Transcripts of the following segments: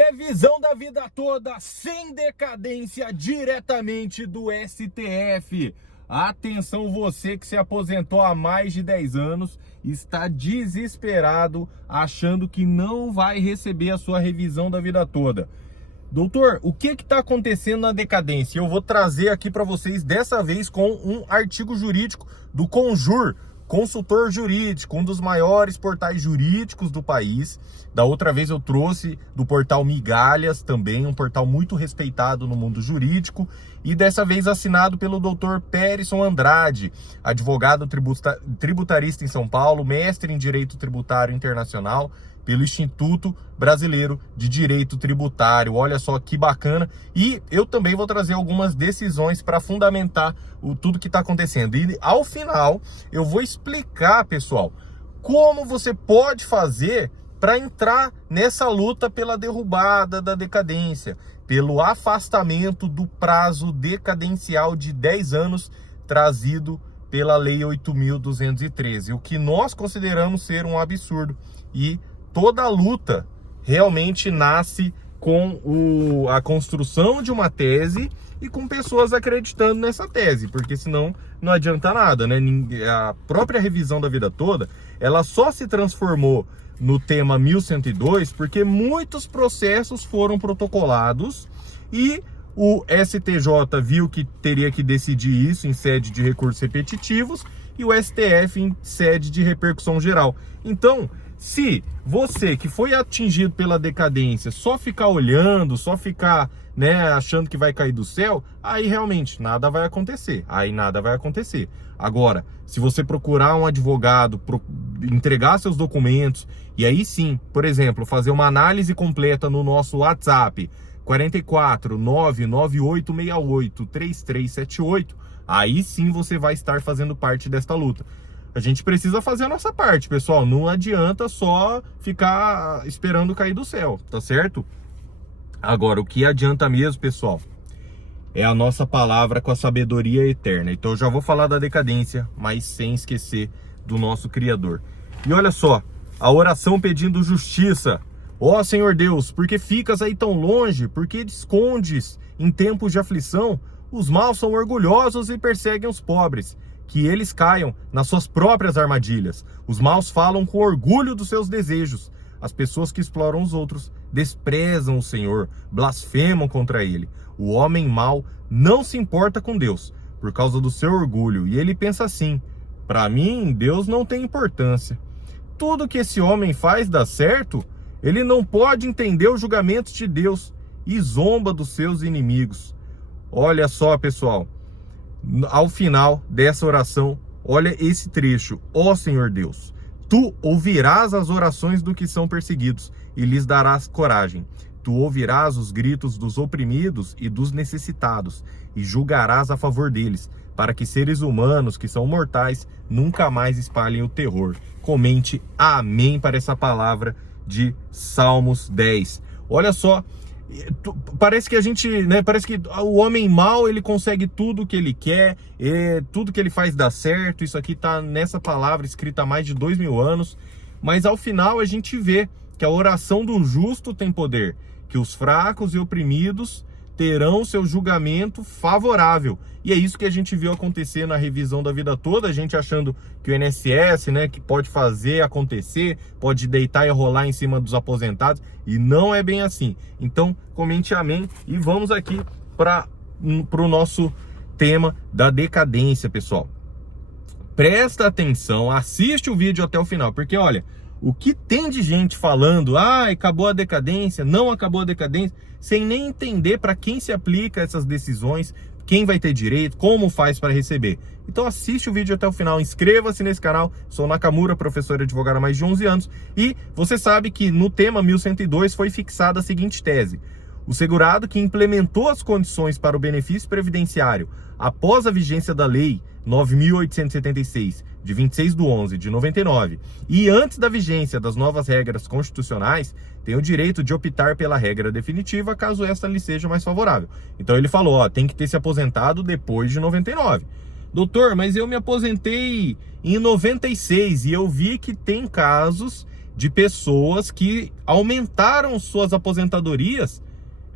Revisão da vida toda sem decadência diretamente do STF. Atenção, você que se aposentou há mais de 10 anos, está desesperado, achando que não vai receber a sua revisão da vida toda. Doutor, o que está acontecendo na decadência? Eu vou trazer aqui para vocês, dessa vez com um artigo jurídico do Conjur, consultor jurídico, um dos maiores portais jurídicos do país. Da outra vez eu trouxe do portal Migalhas, também um portal muito respeitado no mundo jurídico, e dessa vez assinado pelo Dr. Perisson Andrade, advogado tributarista em São Paulo, mestre em Direito Tributário Internacional pelo Instituto Brasileiro de Direito Tributário. Olha só que bacana. E eu também vou trazer algumas decisões para fundamentar tudo que está acontecendo. E ao final eu vou explicar, pessoal, como você pode fazer para entrar nessa luta pela derrubada da decadência, pelo afastamento do prazo decadencial de 10 anos trazido pela Lei 8.213, o que nós consideramos ser um absurdo. E toda a luta realmente nasce com a construção de uma tese e com pessoas acreditando nessa tese, porque senão não adianta nada, né? A própria revisão da vida toda, ela só se transformou no tema 1102 porque muitos processos foram protocolados e o STJ viu que teria que decidir isso em sede de recursos repetitivos e o STF em sede de repercussão geral. Então, se você que foi atingido pela decadência só ficar olhando, só ficar, achando que vai cair do céu, aí realmente nada vai acontecer. Agora, se você procurar um advogado, entregar seus documentos, e aí sim, por exemplo, fazer uma análise completa no nosso WhatsApp, 44 99868 3378, aí sim você vai estar fazendo parte desta luta. A gente precisa fazer a nossa parte, pessoal. Não adianta só ficar esperando cair do céu, tá certo? Agora, o que adianta mesmo, pessoal, é a nossa palavra com a sabedoria eterna. Então eu já vou falar da decadência, mas sem esquecer do nosso Criador. E olha só, a oração pedindo justiça. Ó Senhor Deus, por que ficas aí tão longe? Por que te escondes em tempos de aflição? Os maus são orgulhosos e perseguem os pobres. Que eles caiam nas suas próprias armadilhas. Os maus falam com orgulho dos seus desejos. As pessoas que exploram os outros desprezam o Senhor, blasfemam contra ele. O homem mau não se importa com Deus por causa do seu orgulho. E ele pensa assim: para mim, Deus não tem importância. Tudo que esse homem faz dá certo. Ele não pode entender os julgamentos de Deus e zomba dos seus inimigos. Olha só, pessoal. Ao final dessa oração, olha esse trecho. Ó Senhor Deus, tu ouvirás as orações dos que são perseguidos e lhes darás coragem. Tu ouvirás os gritos dos oprimidos e dos necessitados e julgarás a favor deles, para que seres humanos que são mortais nunca mais espalhem o terror. Comente amém para essa palavra de Salmos 10. Olha só, parece que a gente, parece que o homem mau, ele consegue tudo que ele quer, tudo que ele faz dá certo. Isso aqui tá nessa palavra escrita há mais de 2000 anos, mas ao final a gente vê que a oração do justo tem poder, que os fracos e oprimidos terão seu julgamento favorável. E é isso que a gente viu acontecer na revisão da vida toda, a gente achando que o INSS, que pode fazer acontecer, pode deitar e rolar em cima dos aposentados, e não é bem assim. Então, comente amém e vamos aqui para o nosso tema da decadência, pessoal. Presta atenção, assiste o vídeo até o final, porque olha, o que tem de gente falando, acabou a decadência, não acabou a decadência, sem nem entender para quem se aplica essas decisões, quem vai ter direito, como faz para receber. Então assiste o vídeo até o final, inscreva-se nesse canal. Sou Nakamura, professor e advogado há mais de 11 anos, e você sabe que no tema 1102 foi fixada a seguinte tese: o segurado que implementou as condições para o benefício previdenciário após a vigência da Lei 9.876, de 26/11/99, e antes da vigência das novas regras constitucionais, tem o direito de optar pela regra definitiva, caso esta lhe seja mais favorável. Então ele falou, tem que ter se aposentado depois de 99. Doutor, mas eu me aposentei em 96 e eu vi que tem casos de pessoas que aumentaram suas aposentadorias,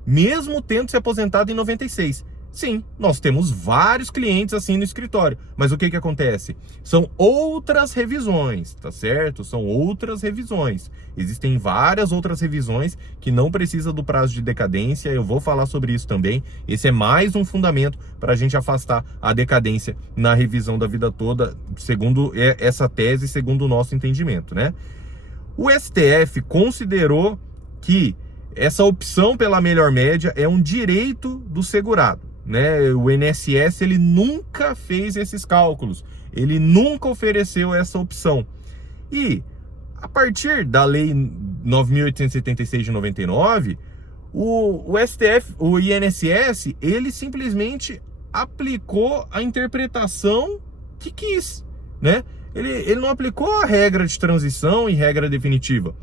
mesmo tendo se aposentado em 96. Sim, nós temos vários clientes assim no escritório, mas o que acontece? São outras revisões, tá certo? São outras revisões. Existem várias outras revisões que não precisam do prazo de decadência, eu vou falar sobre isso também. Esse é mais um fundamento para a gente afastar a decadência na revisão da vida toda, segundo essa tese, segundo o nosso entendimento, né? O STF considerou que essa opção pela melhor média é um direito do segurado, né? O INSS, ele nunca fez esses cálculos, ele nunca ofereceu essa opção. E a partir da lei 9.876 de 99, o STF, o INSS, ele simplesmente aplicou a interpretação que quis, né? Ele não aplicou a regra de transição e regra definitiva.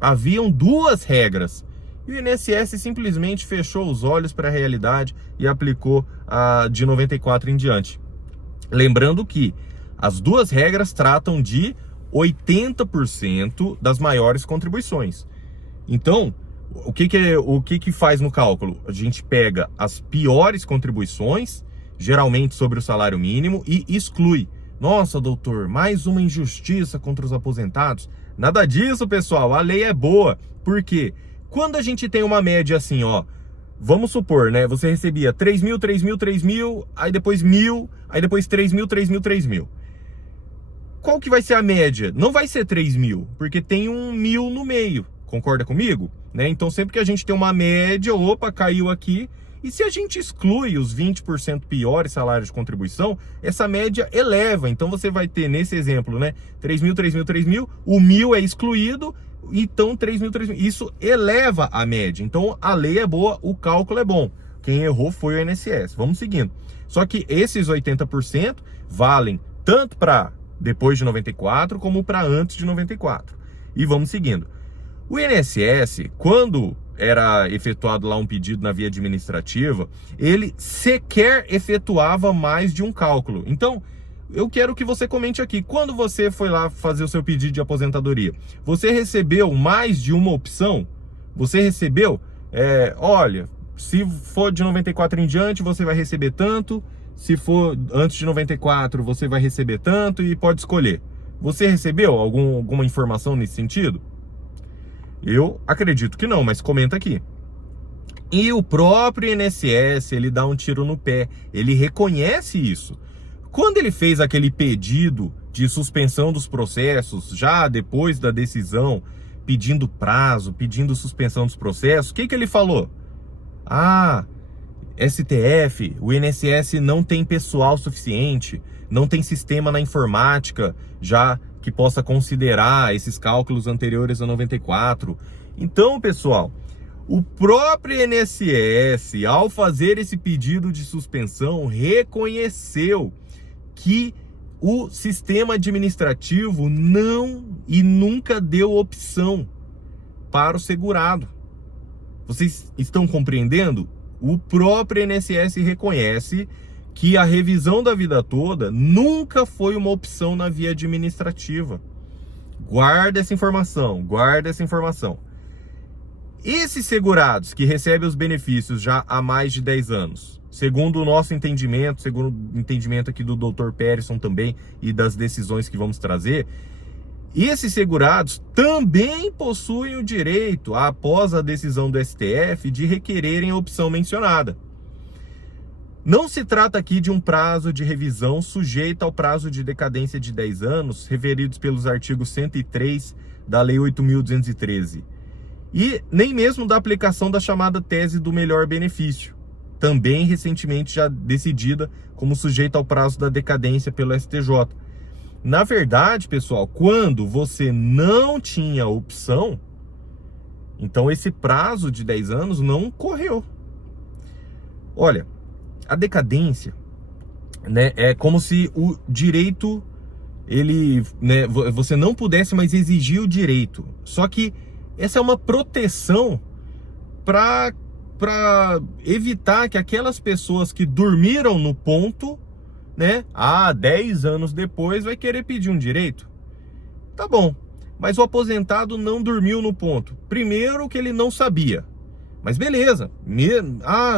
Haviam duas regras. E o INSS simplesmente fechou os olhos para a realidade e aplicou a de 94 em diante. Lembrando que as duas regras tratam de 80% das maiores contribuições. Então, o que faz no cálculo? A gente pega as piores contribuições, geralmente sobre o salário mínimo, e exclui. Nossa, doutor, mais uma injustiça contra os aposentados. Nada disso, pessoal. A lei é boa. Por quê? Quando a gente tem uma média assim, ó, vamos supor, né? Você recebia 3 mil, 3 mil, 3 mil, aí depois 1.000, aí depois 3 mil, 3 mil, 3 mil. Qual que vai ser a média? Não vai ser 3 mil, porque tem um 1.000 no meio. Concorda comigo? Né? Então, sempre que a gente tem uma média, opa, caiu aqui. E se a gente exclui os 20% piores salários de contribuição, essa média eleva. Então, você vai ter, nesse exemplo, né? 3 mil, 3 mil, 3 mil, o 1.000 é excluído. Então 3 mil, isso eleva a média. Então a lei é boa, o cálculo é bom. Quem errou foi o INSS. Vamos seguindo. Só que esses 80% valem tanto para depois de 94 como para antes de 94. E vamos seguindo. O INSS, quando era efetuado lá um pedido na via administrativa, ele sequer efetuava mais de um cálculo. Então, eu quero que você comente aqui, quando você foi lá fazer o seu pedido de aposentadoria, você recebeu mais de uma opção? Você recebeu, olha, se for de 94 em diante, você vai receber tanto, se for antes de 94, você vai receber tanto e pode escolher. Você recebeu alguma informação nesse sentido? Eu acredito que não, mas comenta aqui. E o próprio INSS, ele dá um tiro no pé, ele reconhece isso. Quando ele fez aquele pedido de suspensão dos processos, já depois da decisão, pedindo prazo, pedindo suspensão dos processos, o que ele falou? Ah, STF, o INSS não tem pessoal suficiente, não tem sistema na informática já que possa considerar esses cálculos anteriores a 94. Então, pessoal, o próprio INSS, ao fazer esse pedido de suspensão, reconheceu que o sistema administrativo não e nunca deu opção para o segurado. Vocês estão compreendendo? O próprio INSS reconhece que a revisão da vida toda nunca foi uma opção na via administrativa. Guarda essa informação, guarda essa informação. Esses segurados que recebem os benefícios já há mais de 10 anos, segundo o nosso entendimento, segundo o entendimento aqui do Dr. Perisson também e das decisões que vamos trazer, esses segurados também possuem o direito, após a decisão do STF, de requererem a opção mencionada. Não se trata aqui de um prazo de revisão sujeito ao prazo de decadência de 10 anos, referidos pelos artigos 103 da Lei 8.213, e nem mesmo da aplicação da chamada tese do melhor benefício, também recentemente já decidida como sujeita ao prazo da decadência pelo STJ. Na verdade, pessoal, quando você não tinha opção, então esse prazo de 10 anos não correu. Olha, a decadência, né, é como se o direito, ele, né, você não pudesse mais exigir o direito. Só que essa é uma proteção para evitar que aquelas pessoas que dormiram no ponto, né, 10 anos depois vai querer pedir um direito. Tá bom, Mas o aposentado não dormiu no ponto. Primeiro que ele não sabia. Mas beleza.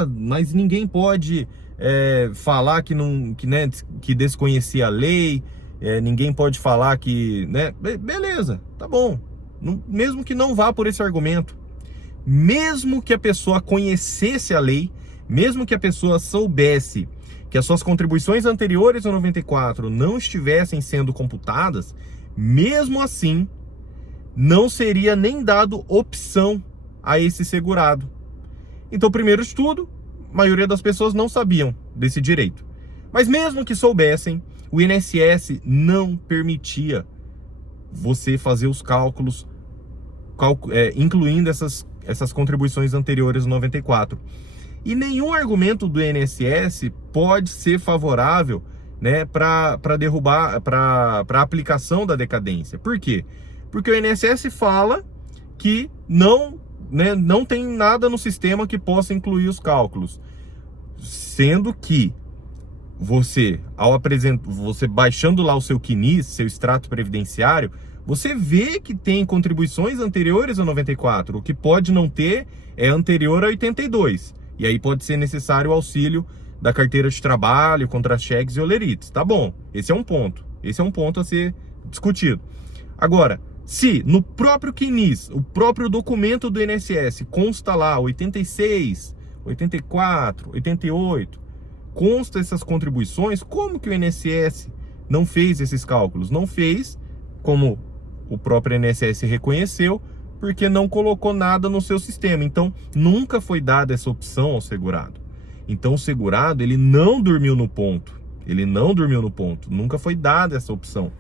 Mas ninguém pode falar que desconhecia a lei. Ninguém pode falar que... né? Beleza, tá bom. Mesmo que não vá por esse argumento. Mesmo que a pessoa conhecesse a lei, mesmo que a pessoa soubesse que as suas contribuições anteriores a 94 não estivessem sendo computadas, mesmo assim, não seria nem dado opção a esse segurado. Então, primeiro de tudo, a maioria das pessoas não sabiam desse direito. Mas mesmo que soubessem, o INSS não permitia você fazer os cálculos, incluindo essas contribuições anteriores a 94. E nenhum argumento do INSS pode ser favorável, né, para a aplicação da decadência. Por quê? Porque o INSS fala que não tem nada no sistema que possa incluir os cálculos. Sendo que você baixando lá o seu CNIS, seu extrato previdenciário, você vê que tem contribuições anteriores a 94. O que pode não ter é anterior a 82. E aí pode ser necessário o auxílio da carteira de trabalho, contra-cheques e olerites. Tá bom, esse é um ponto. Esse é um ponto a ser discutido. Agora, se no próprio CNIS, o próprio documento do INSS, consta lá 86, 84, 88, consta essas contribuições, como que o INSS não fez esses cálculos? Não fez, como o próprio INSS reconheceu, porque não colocou nada no seu sistema. Então, nunca foi dada essa opção ao segurado. Então, o segurado, ele não dormiu no ponto. Ele não dormiu no ponto. Nunca foi dada essa opção.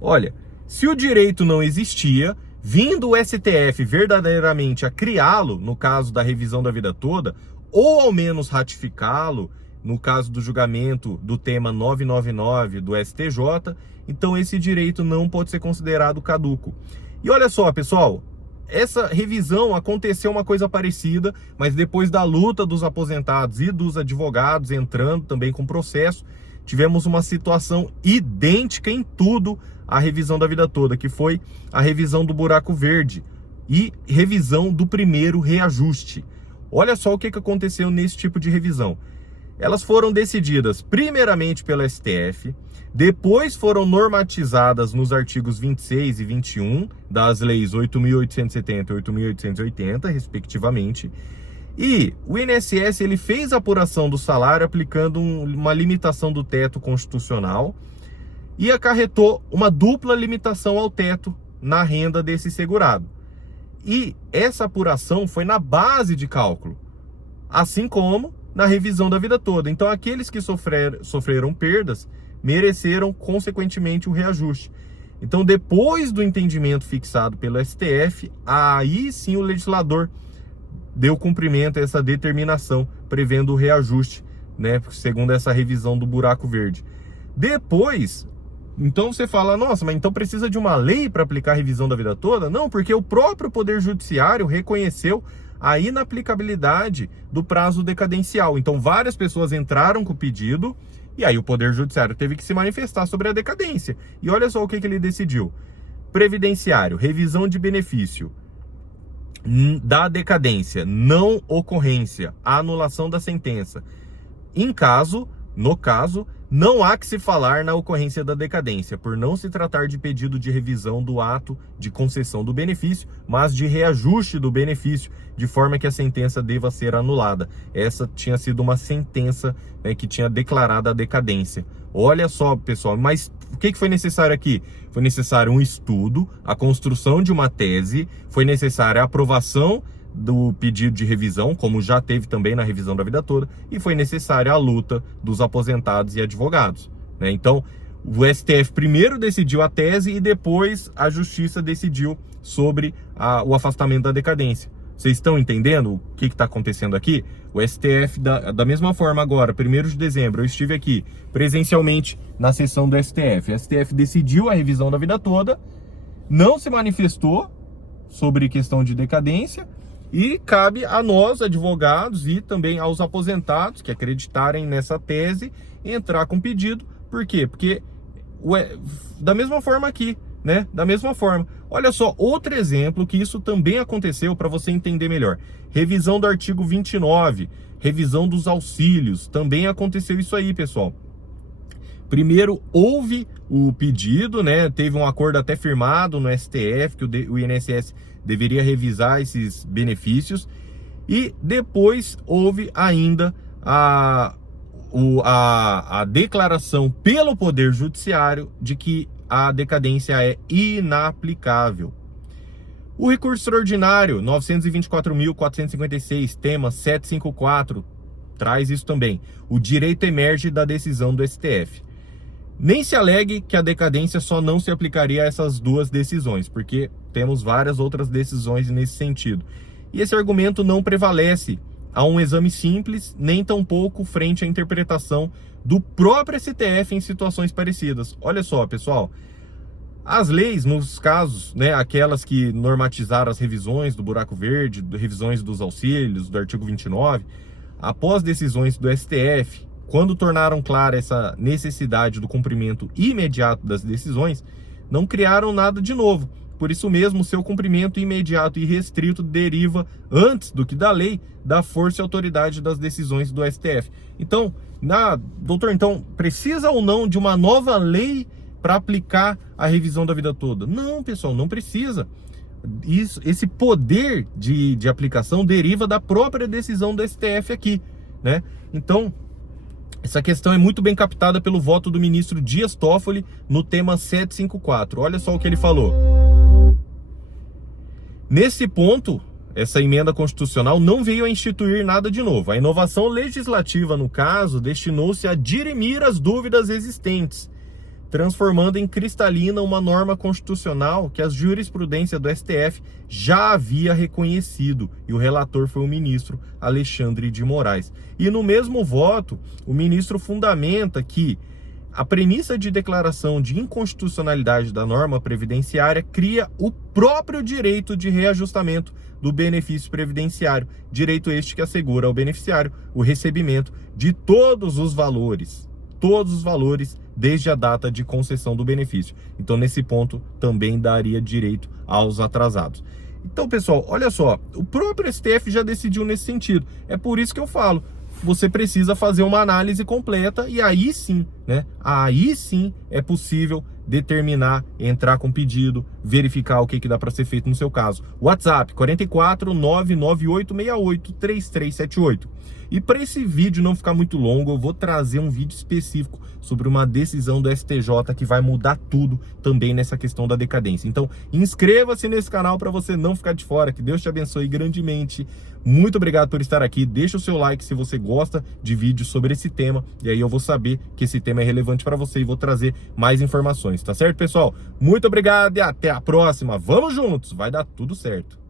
Olha, se o direito não existia, vindo o STF verdadeiramente a criá-lo, no caso da revisão da vida toda, ou ao menos ratificá-lo, no caso do julgamento do tema 999 do STJ, então esse direito não pode ser considerado caduco. E olha só, pessoal, essa revisão aconteceu uma coisa parecida, mas depois da luta dos aposentados e dos advogados entrando também com processo, tivemos uma situação idêntica em tudo à revisão da vida toda, que foi a revisão do buraco verde e revisão do primeiro reajuste. Olha só o que aconteceu nesse tipo de revisão. Elas foram decididas primeiramente pelo STF, depois foram normatizadas nos artigos 26 e 21 das leis 8.870 e 8.880, respectivamente. E o INSS ele fez a apuração do salário aplicando uma limitação do teto constitucional e acarretou uma dupla limitação ao teto na renda desse segurado. E essa apuração foi na base de cálculo, assim como na revisão da vida toda. Então, aqueles que sofreram perdas mereceram, consequentemente, o reajuste. Então, depois do entendimento fixado pelo STF, aí sim o legislador deu cumprimento a essa determinação, prevendo o reajuste, né, segundo essa revisão do buraco verde. Depois, então você fala, nossa, mas então precisa de uma lei para aplicar a revisão da vida toda? Não, porque o próprio Poder Judiciário reconheceu a inaplicabilidade do prazo decadencial. Então, várias pessoas entraram com o pedido e aí o Poder Judiciário teve que se manifestar sobre a decadência. E olha só o que ele decidiu. Previdenciário, revisão de benefício da decadência, não ocorrência, anulação da sentença. No caso, não há que se falar na ocorrência da decadência, por não se tratar de pedido de revisão do ato de concessão do benefício, mas de reajuste do benefício, de forma que a sentença deva ser anulada. Essa tinha sido uma sentença, né, que tinha declarado a decadência. Olha só, pessoal, mas o que foi necessário aqui? Foi necessário um estudo, a construção de uma tese, foi necessária a aprovação do pedido de revisão, como já teve também na revisão da vida toda, e foi necessária a luta dos aposentados e advogados, né? Então, o STF primeiro decidiu a tese e depois a Justiça decidiu sobre o afastamento da decadência. Vocês estão entendendo o que está acontecendo aqui? O STF, da mesma forma agora, 1º de dezembro, eu estive aqui presencialmente na sessão do STF. O STF decidiu a revisão da vida toda, não se manifestou sobre questão de decadência, e cabe a nós, advogados, e também aos aposentados que acreditarem nessa tese, entrar com pedido. Por quê? Porque, da mesma forma aqui, né? Da mesma forma. Olha só, outro exemplo que isso também aconteceu para você entender melhor. Revisão do artigo 29, revisão dos auxílios, também aconteceu isso aí, pessoal. Primeiro, houve o pedido, né? Teve um acordo até firmado no STF que o INSS deveria revisar esses benefícios. E depois houve ainda a declaração pelo Poder Judiciário de que a decadência é inaplicável. O recurso extraordinário 924.456, tema 754, traz isso também. O direito emerge da decisão do STF. Nem se alegue que a decadência só não se aplicaria a essas duas decisões, porque temos várias outras decisões nesse sentido. E esse argumento não prevalece a um exame simples, nem tampouco frente à interpretação do próprio STF em situações parecidas. Olha só, pessoal, as leis, nos casos, né, aquelas que normatizaram as revisões do buraco verde, revisões dos auxílios, do artigo 29, após decisões do STF, quando tornaram clara essa necessidade do cumprimento imediato das decisões, não criaram nada de novo. Por isso mesmo, seu cumprimento imediato e restrito deriva, antes do que da lei, da força e autoridade das decisões do STF. Então, doutor, então, precisa ou não de uma nova lei para aplicar a revisão da vida toda? Não, pessoal, não precisa. Esse poder de aplicação deriva da própria decisão do STF aqui, né? Então, essa questão é muito bem captada pelo voto do ministro Dias Toffoli no tema 754. Olha só o que ele falou. Nesse ponto, essa emenda constitucional não veio a instituir nada de novo. A inovação legislativa, no caso, destinou-se a dirimir as dúvidas existentes, transformando em cristalina uma norma constitucional que a jurisprudência do STF já havia reconhecido, e o relator foi o ministro Alexandre de Moraes. E no mesmo voto, o ministro fundamenta que a premissa de declaração de inconstitucionalidade da norma previdenciária cria o próprio direito de reajustamento do benefício previdenciário, direito este que assegura ao beneficiário o recebimento de todos os valores desde a data de concessão do benefício. Então, nesse ponto, também daria direito aos atrasados. Então, pessoal, olha só, o próprio STF já decidiu nesse sentido. É por isso que eu falo, você precisa fazer uma análise completa e aí sim, né? Aí sim é possível determinar, entrar com pedido, verificar o que dá para ser feito no seu caso. WhatsApp 44 99868 3378. E para esse vídeo não ficar muito longo, eu vou trazer um vídeo específico sobre uma decisão do STJ que vai mudar tudo também nessa questão da decadência. Então, inscreva-se nesse canal para você não ficar de fora. Que Deus te abençoe grandemente. Muito obrigado por estar aqui. Deixa o seu like se você gosta de vídeos sobre esse tema. E aí eu vou saber que esse tema é relevante para você e vou trazer mais informações. Tá certo, pessoal? Muito obrigado e até a próxima. Vamos juntos, vai dar tudo certo.